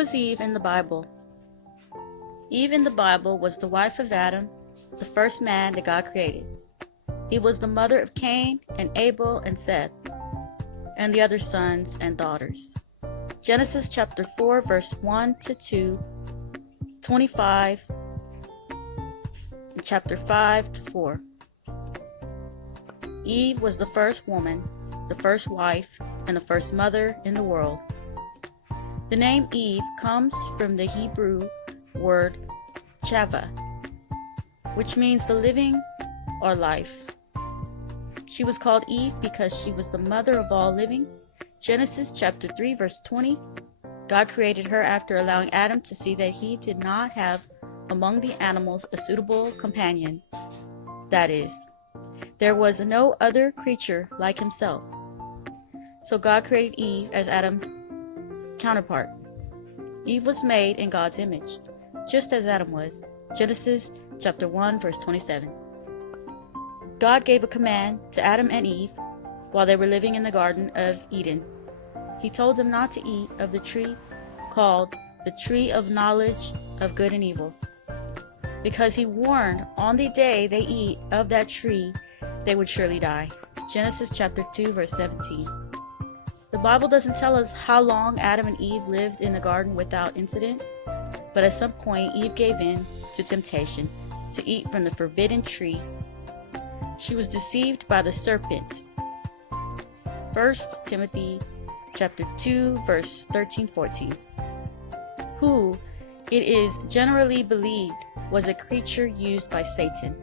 is Eve in the Bible? Eve in the Bible was the wife of Adam, the first man that God created. Eve was the mother of Cain and Abel and Seth, and the other sons and daughters. Genesis chapter 4, verse 1 to 2, 25, and chapter 5 to 4. Eve was the first woman, the first wife, and the first mother in the world. The name Eve comes from the Hebrew word chava, which means the living or life. She was called Eve because she was the mother of all living. Genesis chapter 3 verse 20. God created her after allowing Adam to see that he did not have among the animals a suitable companion. That is, there was no other creature like himself. So God created Eve as Adam's counterpart. Eve was made in God's image, just as Adam was. Genesis chapter 1 verse 27. God gave a command to Adam and Eve while they were living in the Garden of Eden. He told them not to eat of the tree called the tree of knowledge of good and evil, because he warned on the day they eat of that tree, they would surely die. Genesis chapter 2 verse 17. The Bible doesn't tell us how long Adam and Eve lived in the garden without incident, but at some point Eve gave in to temptation to eat from the forbidden tree. She was deceived by the serpent. 1 Timothy chapter 2 verse 13-14. Who, it is generally believed, was a creature used by Satan.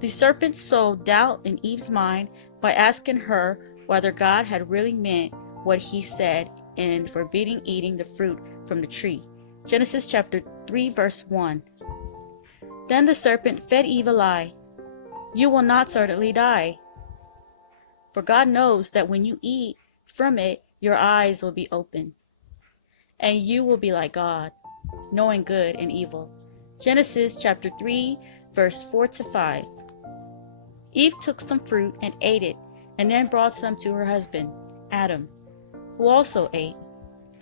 The serpent sowed doubt in Eve's mind by asking her whether God had really meant what he said in forbidding eating the fruit from the tree. Genesis chapter 3 verse 1. Then the serpent fed Eve a lie. You will not certainly die. For God knows that when you eat from it, your eyes will be open, and you will be like God, knowing good and evil. Genesis chapter 3 verse 4 to 5. Eve took some fruit and ate it, and then brought some to her husband, Adam, who also ate.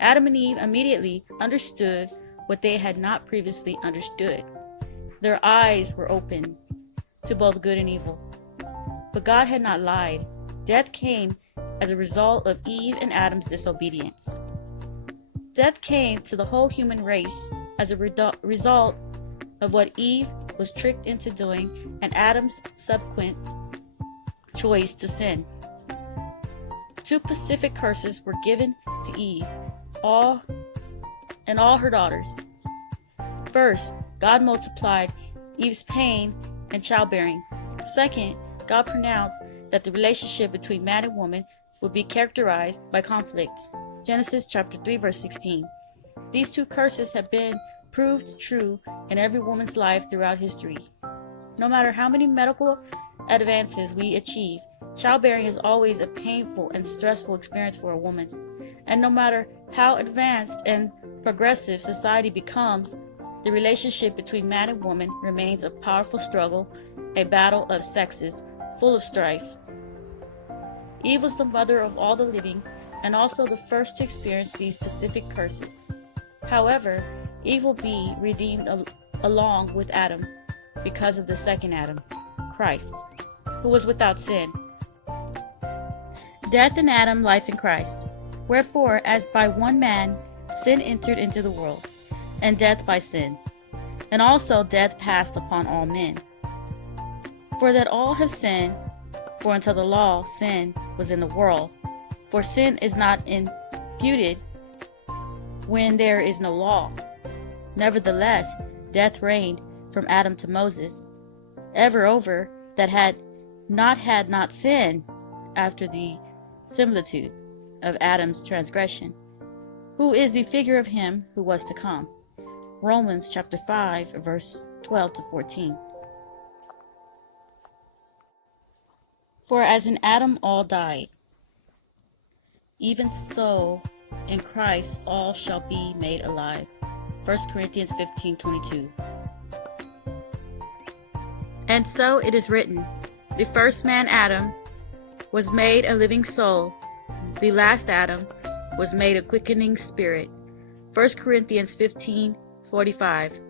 Adam and Eve immediately understood what they had not previously understood. Their eyes were open to both good and evil. But God had not lied. Death came as a result of Eve and Adam's disobedience. Death came to the whole human race as a result of what Eve was tricked into doing and Adam's subsequent choice to sin. Two specific curses were given to Eve and all her daughters. First, God multiplied Eve's pain and childbearing. Second, God pronounced that the relationship between man and woman would be characterized by conflict. Genesis chapter 3 verse 16. These two curses have been proved true in every woman's life throughout history. No matter how many medical advances we achieve, childbearing is always a painful and stressful experience for a woman. And no matter how advanced and progressive society becomes, the relationship between man and woman remains a powerful struggle, a battle of sexes, full of strife. Eve was the mother of all the living and also the first to experience these specific curses. However, Eve will be redeemed along with Adam because of the second Adam, Christ, who was without sin. Death in Adam, life in Christ. Wherefore, as by one man sin entered into the world, and death by sin, and also death passed upon all men. For that all have sinned, for until the law sin was in the world. For sin is not imputed when there is no law. Nevertheless, death reigned from Adam to Moses, ever over that had not sinned after the similitude of Adam's transgression, who is the figure of him who was to come. Romans chapter 5 verse 12 to 14. For as in Adam all died, even so in Christ all shall be made alive. 1 Corinthians 15:22. And so it is written, the first man Adam was made a living soul, the last Adam was made a quickening spirit. 1 Corinthians 15:45.